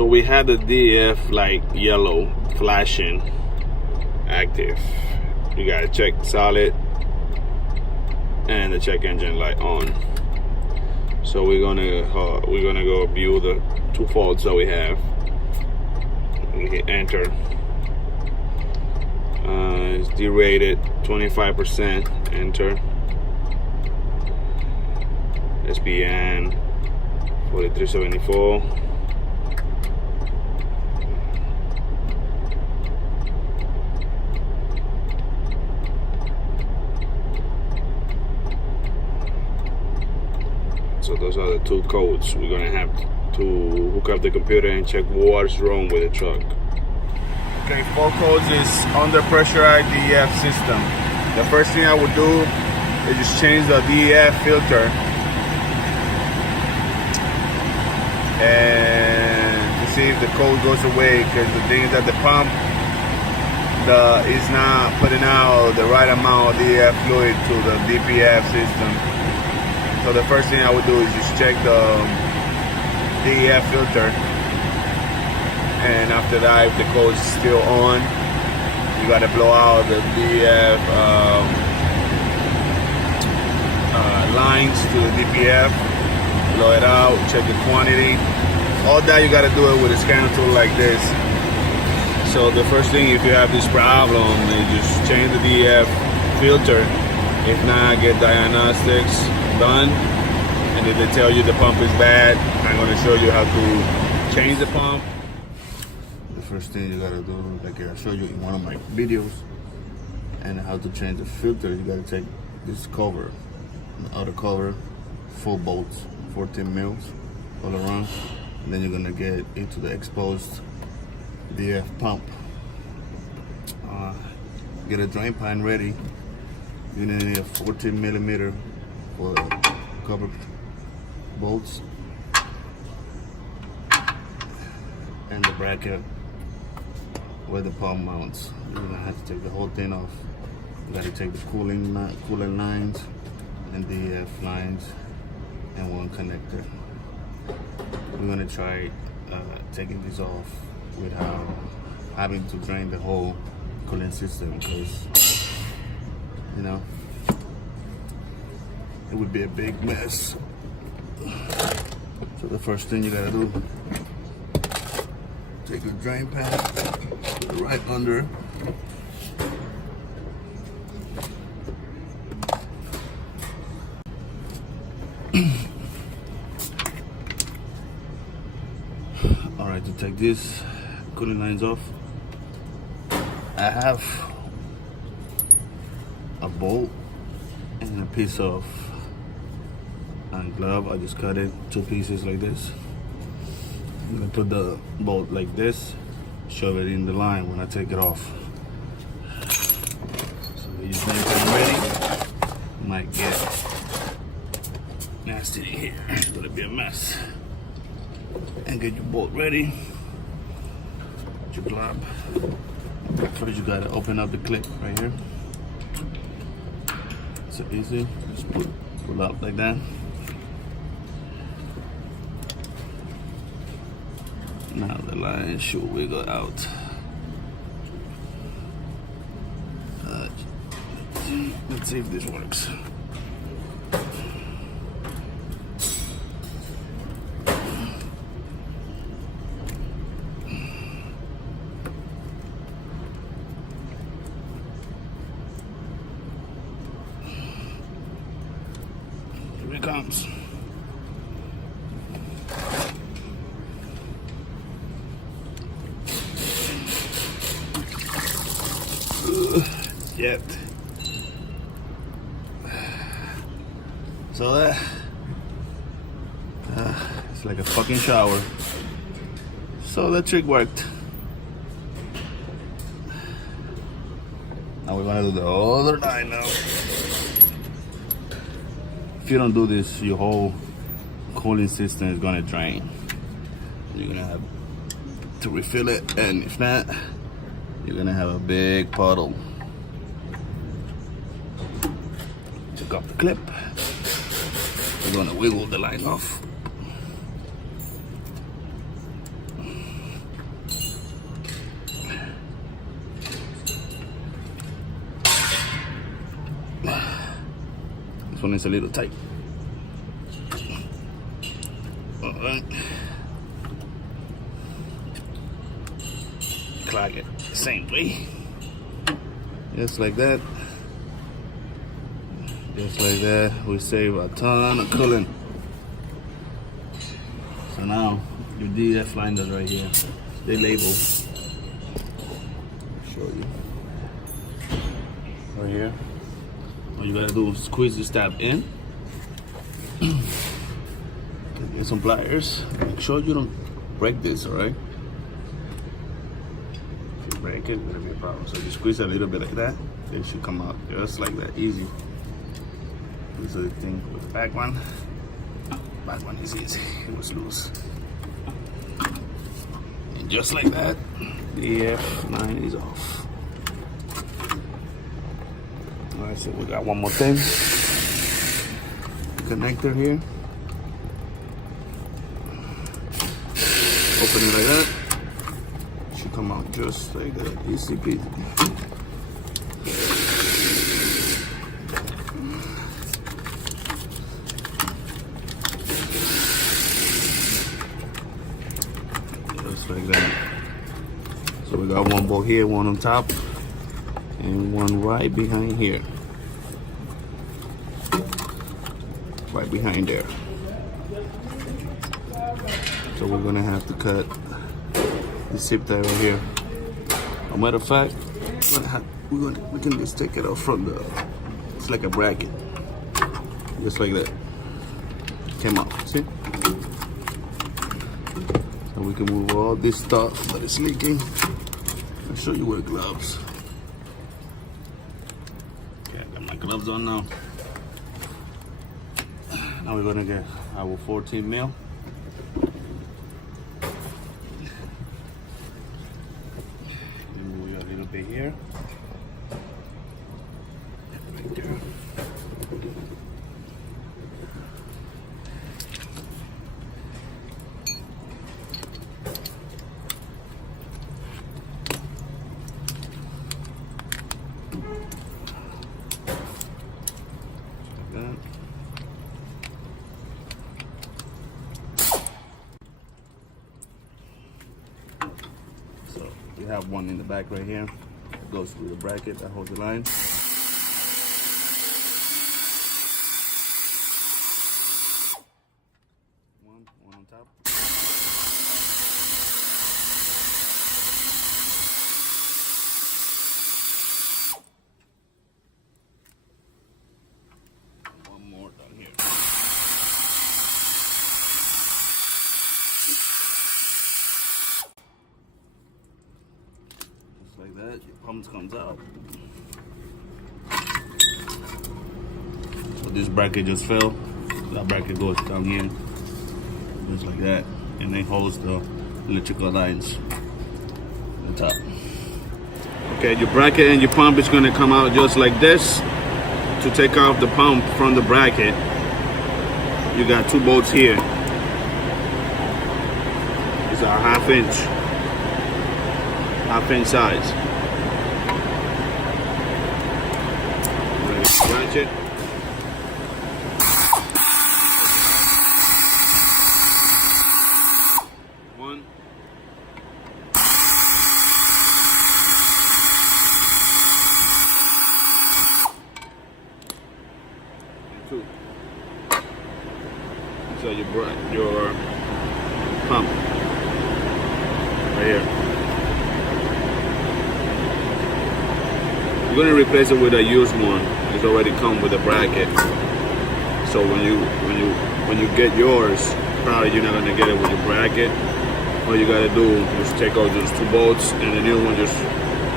So we had the DEF like yellow flashing active. You gotta check solid and the check engine light on. So we're gonna go view the two faults that we have. We hit enter. It's derated 25%. Enter. SPN 4374. So those are the two codes. We're gonna have to hook up the computer and check what's wrong with the truck. Okay, 4 codes is under pressurized DEF system. The first thing I would do is just change the DEF filter and to see if the code goes away, because the thing is that the pump is not putting out the right amount of DEF fluid to the DPF system. So the first thing I would do is just check the DEF filter, and after that, if the code is still on, you gotta blow out the DEF lines to the DPF, blow it out, check the quantity. All that you gotta do it with a scanner tool like this. So the first thing, if you have this problem, you just change the DEF filter. If not, get diagnostics done, and if they tell you the pump is bad, I'm going to show you how to change the pump. The first thing you got to do, like I showed you in one of my videos, and how to change the filter, you got to take this cover, the outer cover, 4 bolts, 14 mils all around, and then you're going to get into the exposed DF pump. Get a drain pan ready. You need a 14 millimeter for cover bolts and the bracket where the pump mounts. You're gonna have to take the whole thing off. You gotta take the cooling lines and the lines and one connector. We're gonna try taking this off without having to drain the whole cooling system, because you know, it would be a big mess. So the first thing you gotta do, take your drain pan, put it right under. Alright, to take these cooling lines off, I have a bolt and a piece of glove. I just cut it 2 pieces like this. I'm gonna put the bolt like this, shove it in the line when I take it off. So when you get it ready, it might get nasty in here. It's gonna be a mess. And get your bolt ready. Put your glove. First you gotta open up the clip right here. So easy, just pull out like that. Now the line should wiggle out. Let's see if this works. Here it comes. Yet. So that it's like a fucking shower. So that trick worked. Now we're gonna do the other line now. If you don't do this, your whole cooling system is gonna drain. You're gonna have to refill it, and if not, you're gonna have a big puddle. Took off the clip. We're gonna wiggle the line off. This one is a little tight. All right. Clog it the same way. Just like that. Just like that. We save a ton of coolant. So now your DF lines are right here. They label. Show you. Right here. All you gotta do is squeeze this tab in. Get some pliers. Make sure you don't break this, alright? If you break it, it's gonna be a problem. So you squeeze a little bit like that, it should come out just like that, easy. This is the thing with the back one. Back one is easy, it was loose. And just like that, the F9 is off. Alright, so we got one more thing. Connector here. Open it like that. Should come out just like that. Easy peasy. Just like that. So we got one bolt here, one on top, and one right behind here. Right behind there. So we're gonna have to cut the zip tie right here. As a matter of fact, we can just take it off from the. It's like a bracket, just like that. Came out. See? So we can move all this stuff that is leaking. I'll show you with gloves. Okay, I got my gloves on now. Now we're gonna get our 14 mil. Move a little bit here. Right there. Like that. We have one in the back right here. It goes through the bracket that holds the line. One on top. One more down here. Like that, your pump comes out. So this bracket just fell. That bracket goes down here, just like that, and then holds the electrical lines on the top. Okay, your bracket and your pump is gonna come out just like this. To take off the pump from the bracket, you got two bolts here. It's a half inch size. Ratchet. One. And two. So your pump right here. You're gonna replace it with a used one. It's already come with a bracket. So when you get yours, probably you're not gonna get it with your bracket. All you gotta do is take out just two bolts, and the new one just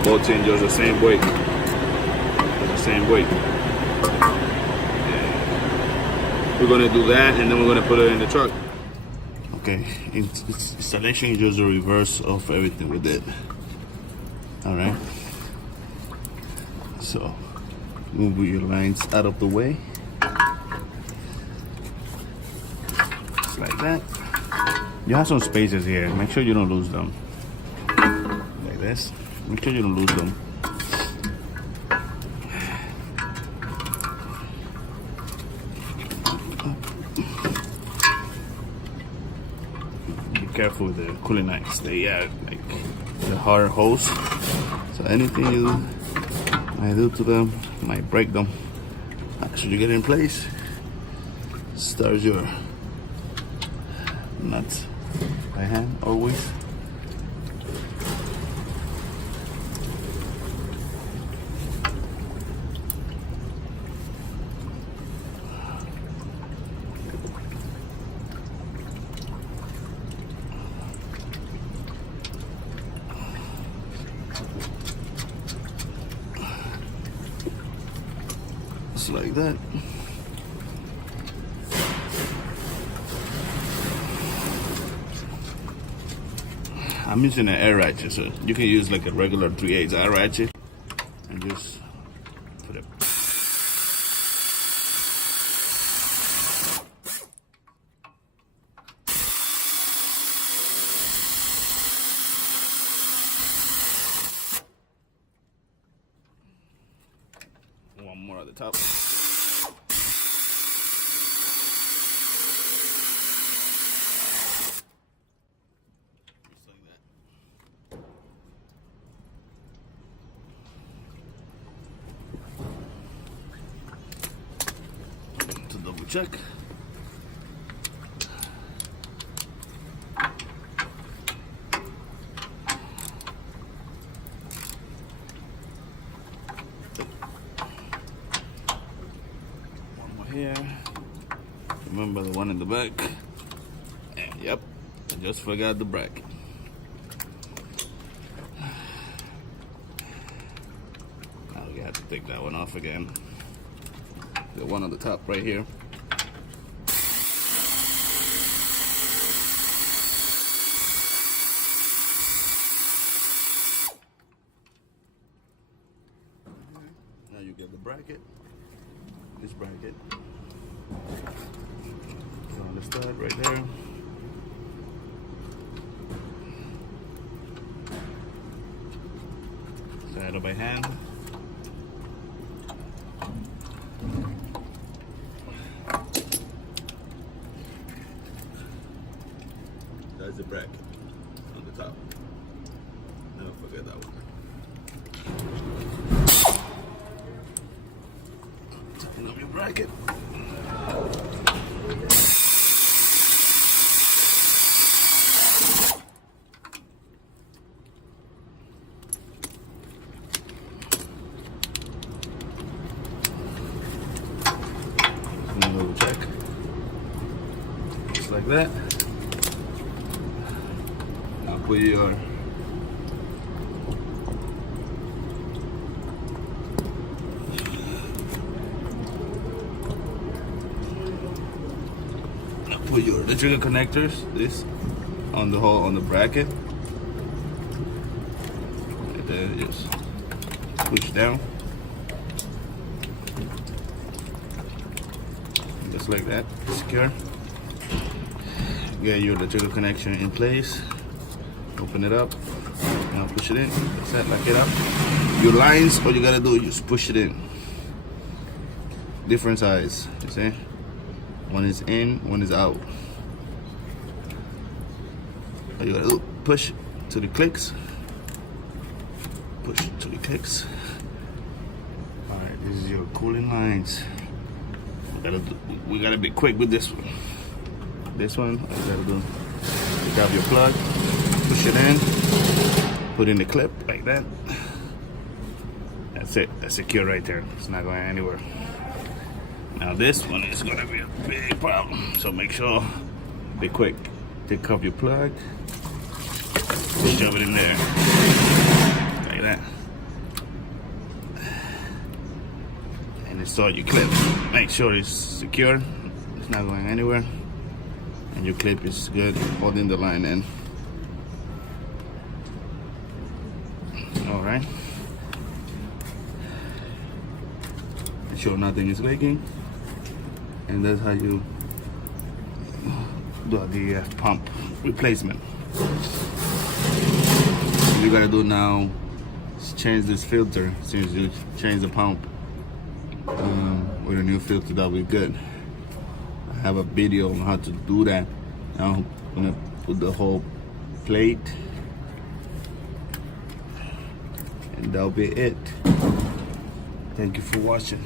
bolts in just the same weight. Just the same weight. We're gonna do that, and then we're gonna put it in the truck. Okay, installation is just a reverse of everything we did. All right. So move your lines out of the way, just like that. You have some spaces here. Make sure you don't lose them. Like this. Make sure you don't lose them. careful with the cooling lines. They are like the hard hose, so anything you might do to them might break them. Should you get it in place, start your nuts by hand always. Just like that. I'm using an air ratchet, so you can use like a regular 3/8 air ratchet and just put it. One more at the top. To double check. One more here. Remember the one in the back. And yep, I just forgot the bracket. Now we have to take that one off again. The one on the top right here. Now you get the bracket. This bracket. Put on the stud right there. Set it by hand. That's the bracket on the top. Never forget that one. Tighten up your bracket. Double check. Just like that. Now put your the trigger connectors, this on the hole on the bracket. And then just push down. Just like that, secure. Get your trigger connection in place. Open it up. Now push it in. That's it, lock it up. Your lines, all you gotta do is just push it in. Different size, you see? One is in, one is out. All you gotta do, push to the clicks. Push to the clicks. Alright, this is your cooling lines. We gotta be quick with this one. This one, all you gotta do, you grab your plug, push it in, put in the clip like that. That's it, that's secure right there. It's not going anywhere. Now this one is gonna be a big problem, so make sure, be quick. Take off your plug, shove it in there, like that. And install your clip. Make sure it's secure, it's not going anywhere. And your clip is good, holding the line in. Alright. Make sure nothing is leaking. And that's how you do the pump replacement. What you gotta do now is change this filter. Since you change the pump with a new filter, that'll be good. I have a video on how to do that. Now I'm gonna put the whole plate, and that'll be it. Thank you for watching.